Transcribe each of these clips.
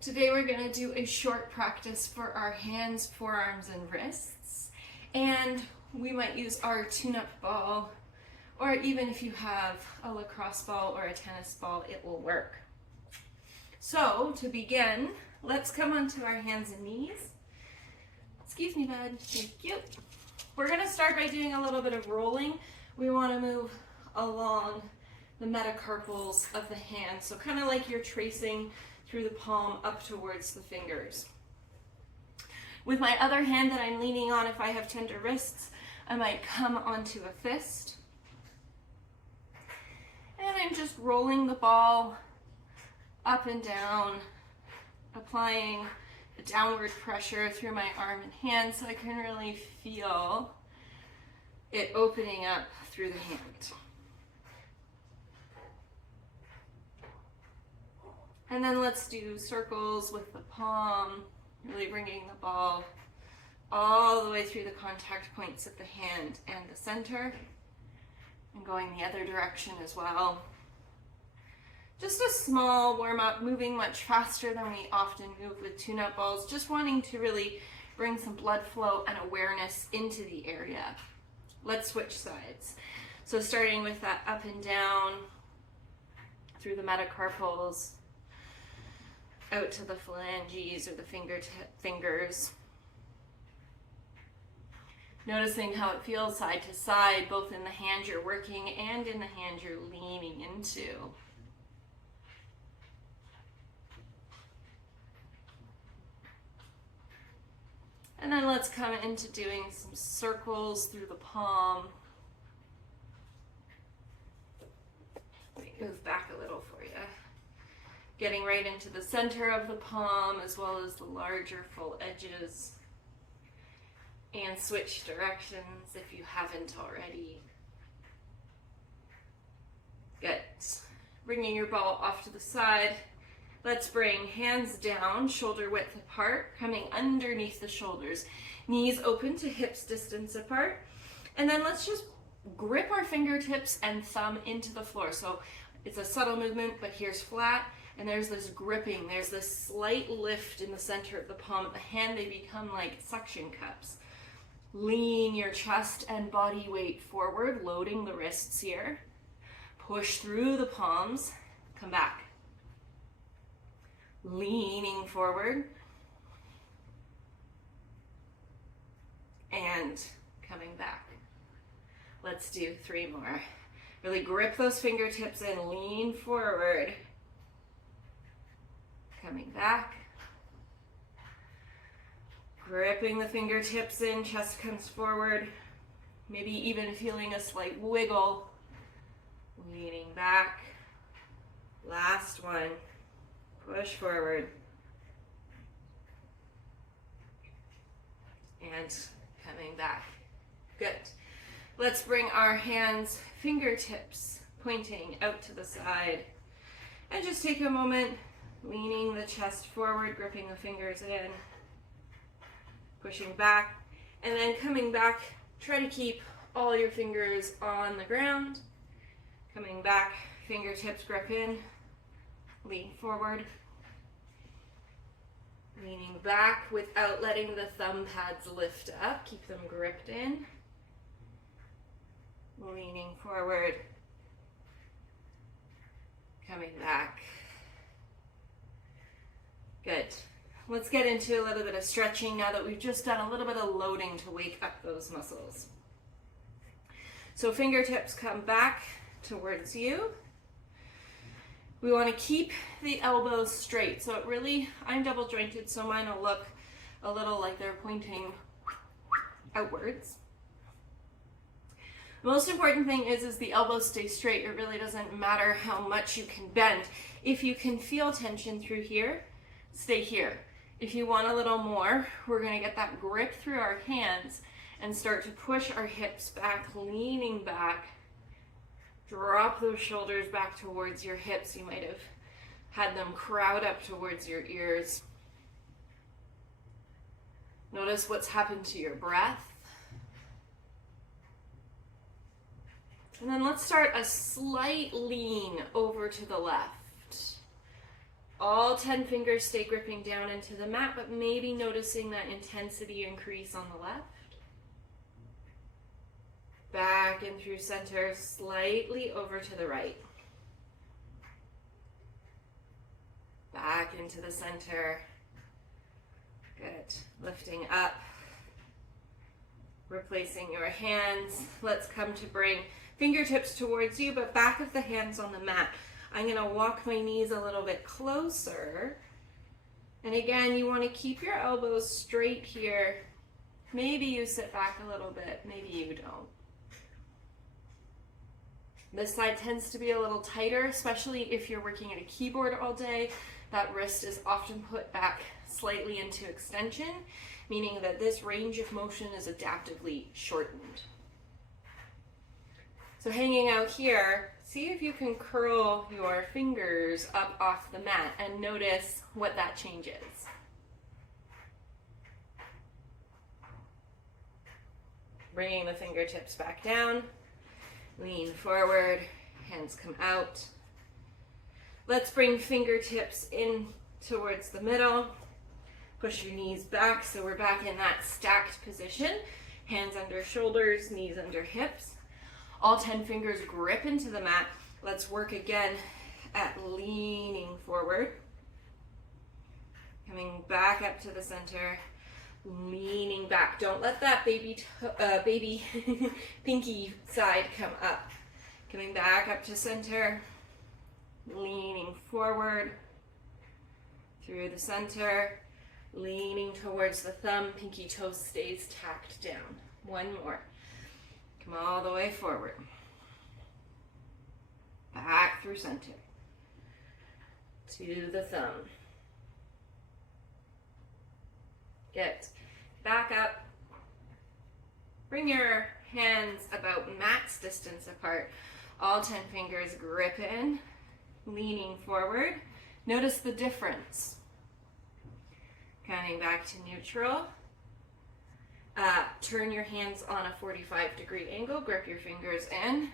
Today we're going to do a short practice for our hands, forearms, and wrists. And we might use our tune-up ball, or even if you have a lacrosse ball or a tennis ball, it will work. So to begin, let's come onto our hands and knees. Excuse me, bud. Thank you. We're going to start by doing a little bit of rolling. We want to move along the metacarpals of the hand. So kind of like you're tracing through the palm up towards the fingers. With my other hand that I'm leaning on, if I have tender wrists, I might come onto a fist. And I'm just rolling the ball up and down, applying a downward pressure through my arm and hand so I can really feel it opening up through the hand. And then let's do circles with the palm, really bringing the ball all the way through the contact points of the hand and the center, and going the other direction as well. Just a small warm-up, moving much faster than we often move with tune-up balls, just wanting to really bring some blood flow and awareness into the area. Let's switch sides. So starting with that up and down through the metacarpals, out to the phalanges or the fingers. Noticing how it feels side to side, both in the hand you're working and in the hand you're leaning into. And then let's come into doing some circles through the palm. Let me move back a little for you. Getting right into the center of the palm as well as the larger full edges. And switch directions if you haven't already. Good. Bringing your ball off to the side. Let's bring hands down, shoulder width apart, coming underneath the shoulders. Knees open to hips distance apart. And then let's just grip our fingertips and thumb into the floor. So it's a subtle movement, but here's flat. And there's this gripping, there's this slight lift in the center of the palm of the hand. They become like suction cups. Lean your chest and body weight forward, loading the wrists here. Push through the palms, come back. Leaning forward. And coming back. Let's do 3 more. Really grip those fingertips and lean forward. Coming back, gripping the fingertips in, chest comes forward, maybe even feeling a slight wiggle, leaning back, last one, push forward, and coming back. Good. Let's bring our hands, fingertips pointing out to the side, and just take a moment, leaning the chest forward, gripping the fingers in, pushing back, and then coming back. Try to keep all your fingers on the ground. Coming back, fingertips grip in, lean forward, leaning back without letting the thumb pads lift up. Keep them gripped in, leaning forward, coming back. Good. Let's get into a little bit of stretching now that we've just done a little bit of loading to wake up those muscles. So fingertips come back towards you. We want to keep the elbows straight. So it really, I'm double jointed, so mine will look a little like they're pointing outwards. The most important thing is the elbows stay straight. It really doesn't matter how much you can bend. If you can feel tension through here, stay here. If you want a little more, we're going to get that grip through our hands and start to push our hips back, leaning back. Drop those shoulders back towards your hips. You might have had them crowd up towards your ears. Notice what's happened to your breath. And then let's start a slight lean over to the left. All 10 fingers stay gripping down into the mat, but maybe noticing that intensity increase on the left. Back and through center, slightly over to the right. Back into the center. Good. Lifting up. Replacing your hands. Let's come to bring fingertips towards you, but back of the hands on the mat. I'm going to walk my knees a little bit closer. And again, you want to keep your elbows straight here. Maybe you sit back a little bit, maybe you don't. This side tends to be a little tighter, especially if you're working at a keyboard all day. That wrist is often put back slightly into extension, meaning that this range of motion is adaptively shortened. So hanging out here, see if you can curl your fingers up off the mat and notice what that changes. Bringing the fingertips back down, lean forward, hands come out. Let's bring fingertips in towards the middle. Push your knees back so we're back in that stacked position. Hands under shoulders, knees under hips. All 10 fingers grip into the mat. Let's work again at leaning forward. Coming back up to the center, leaning back. Don't let that baby pinky side come up. Coming back up to center, leaning forward through the center, leaning towards the thumb, pinky toe stays tacked down. One more. Come all the way forward. Back through center. To the thumb. Good. Back up. Bring your hands about max distance apart. All 10 fingers grip in, leaning forward. Notice the difference. Coming back to neutral. Turn your hands on a 45-degree angle. Grip your fingers in.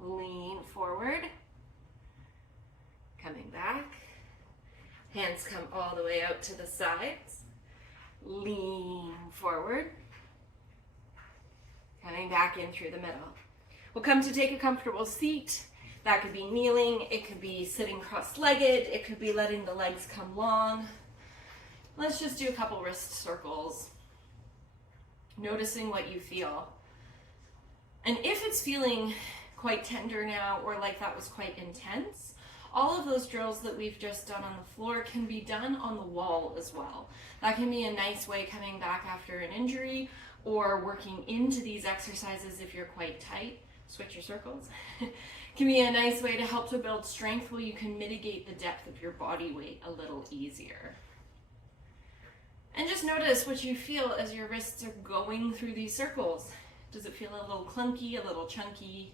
Lean forward. Coming back. Hands come all the way out to the sides. Lean forward. Coming back in through the middle. We'll come to take a comfortable seat. That could be kneeling. It could be sitting cross-legged. It could be letting the legs come long. Let's just do a couple wrist circles. Noticing what you feel. And if it's feeling quite tender now or like that was quite intense, all of those drills that we've just done on the floor can be done on the wall as well. That can be a nice way coming back after an injury or working into these exercises if you're quite tight. Switch your circles. Can be a nice way to help to build strength where you can mitigate the depth of your body weight a little easier. And just notice what you feel as your wrists are going through these circles. Does it feel a little clunky, a little chunky?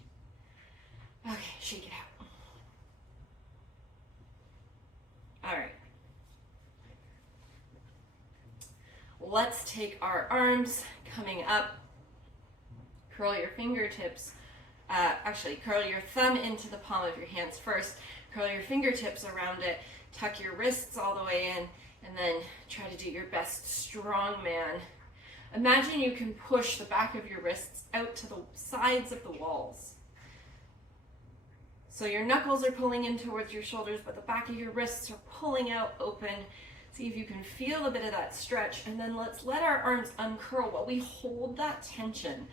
Okay, shake it out. All right. Let's take our arms coming up. Curl your fingertips. Curl your thumb into the palm of your hands first. Curl your fingertips around it. Tuck your wrists all the way in. And then try to do your best strongman. Imagine you can push the back of your wrists out to the sides of the walls. So your knuckles are pulling in towards your shoulders, but the back of your wrists are pulling out open. See if you can feel a bit of that stretch. And then let's let our arms uncurl while we hold that tension.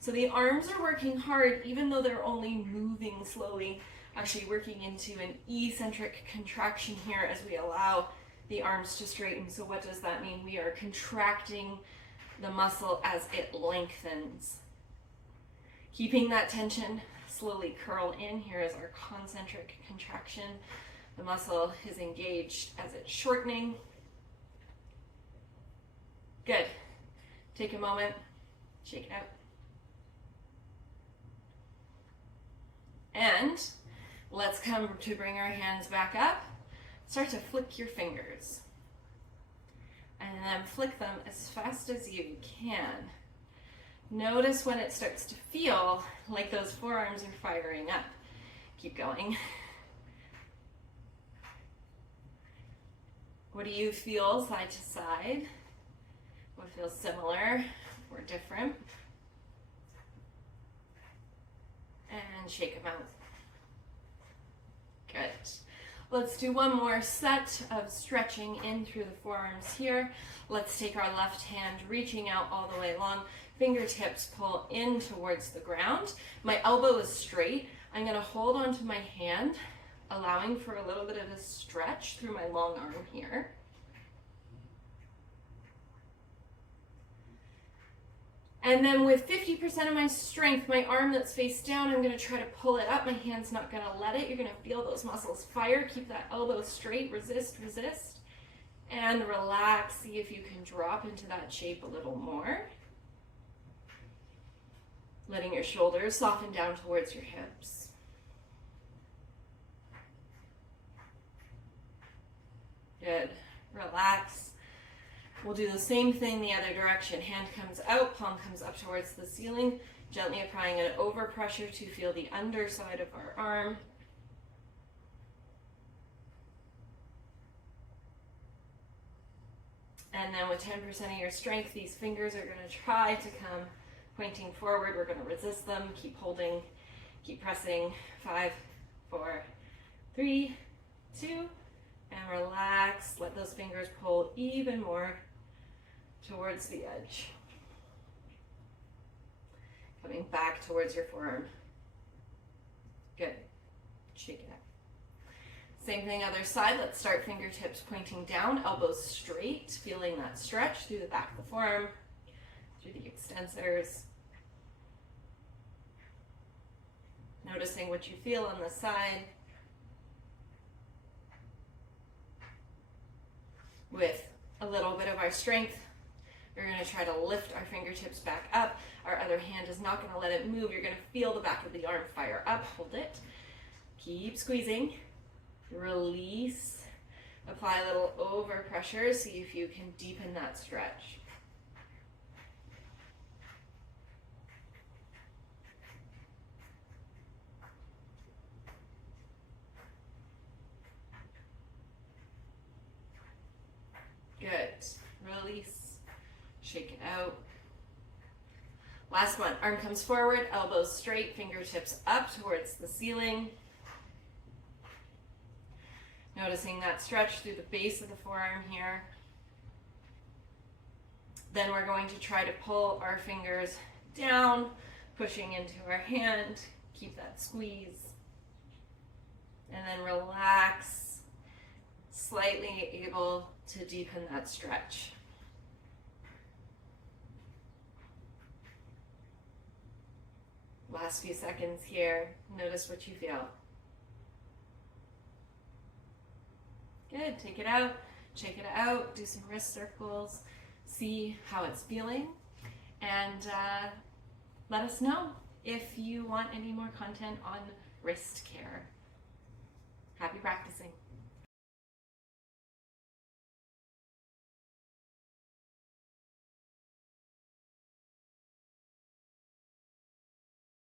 So the arms are working hard, even though they're only moving slowly, actually working into an eccentric contraction here as we allow the arms to straighten. So what does that mean? We are contracting the muscle as it lengthens. Keeping that tension, slowly curl in. Here is our concentric contraction. The muscle is engaged as it's shortening. Good. Take a moment, shake it out. And let's come to bring our hands back up. Start to flick your fingers. And then flick them as fast as you can. Notice when it starts to feel like those forearms are firing up. Keep going. What do you feel side to side? What feels similar or different? And shake them out. Good. Let's do one more set of stretching in through the forearms here. Let's take our left hand reaching out all the way along. Fingertips pull in towards the ground. My elbow is straight. I'm going to hold onto my hand, allowing for a little bit of a stretch through my long arm here. And then with 50% of my strength, my arm that's face down, I'm going to try to pull it up. My hand's not going to let it. You're going to feel those muscles fire. Keep that elbow straight. Resist, resist. And relax. See if you can drop into that shape a little more. Letting your shoulders soften down towards your hips. Good. Relax. We'll do the same thing the other direction. Hand comes out, palm comes up towards the ceiling, gently applying an overpressure to feel the underside of our arm. And then with 10% of your strength, these fingers are going to try to come pointing forward. We're going to resist them. Keep holding, keep pressing. 5, 4, 3, 2, and relax. Let those fingers pull even more towards the edge. Coming back towards your forearm. Good. Shake it out. Same thing other side. Let's start fingertips pointing down, elbows straight, feeling that stretch through the back of the forearm, through the extensors. Noticing what you feel on the side. With a little bit of our strength, we're going to try to lift our fingertips back up. Our other hand is not going to let it move. You're going to feel the back of the arm fire up. Hold it. Keep squeezing. Release. Apply a little overpressure. See if you can deepen that stretch. Good. Release. Shake it out. Last one. Arm comes forward, elbows straight, fingertips up towards the ceiling. Noticing that stretch through the base of the forearm here. Then we're going to try to pull our fingers down, pushing into our hand. Keep that squeeze. And then relax, slightly able to deepen that stretch. Last few seconds here. Notice what you feel. Good. Take it out. Shake it out. Do some wrist circles. See how it's feeling. And let us know if you want any more content on wrist care. Happy practicing.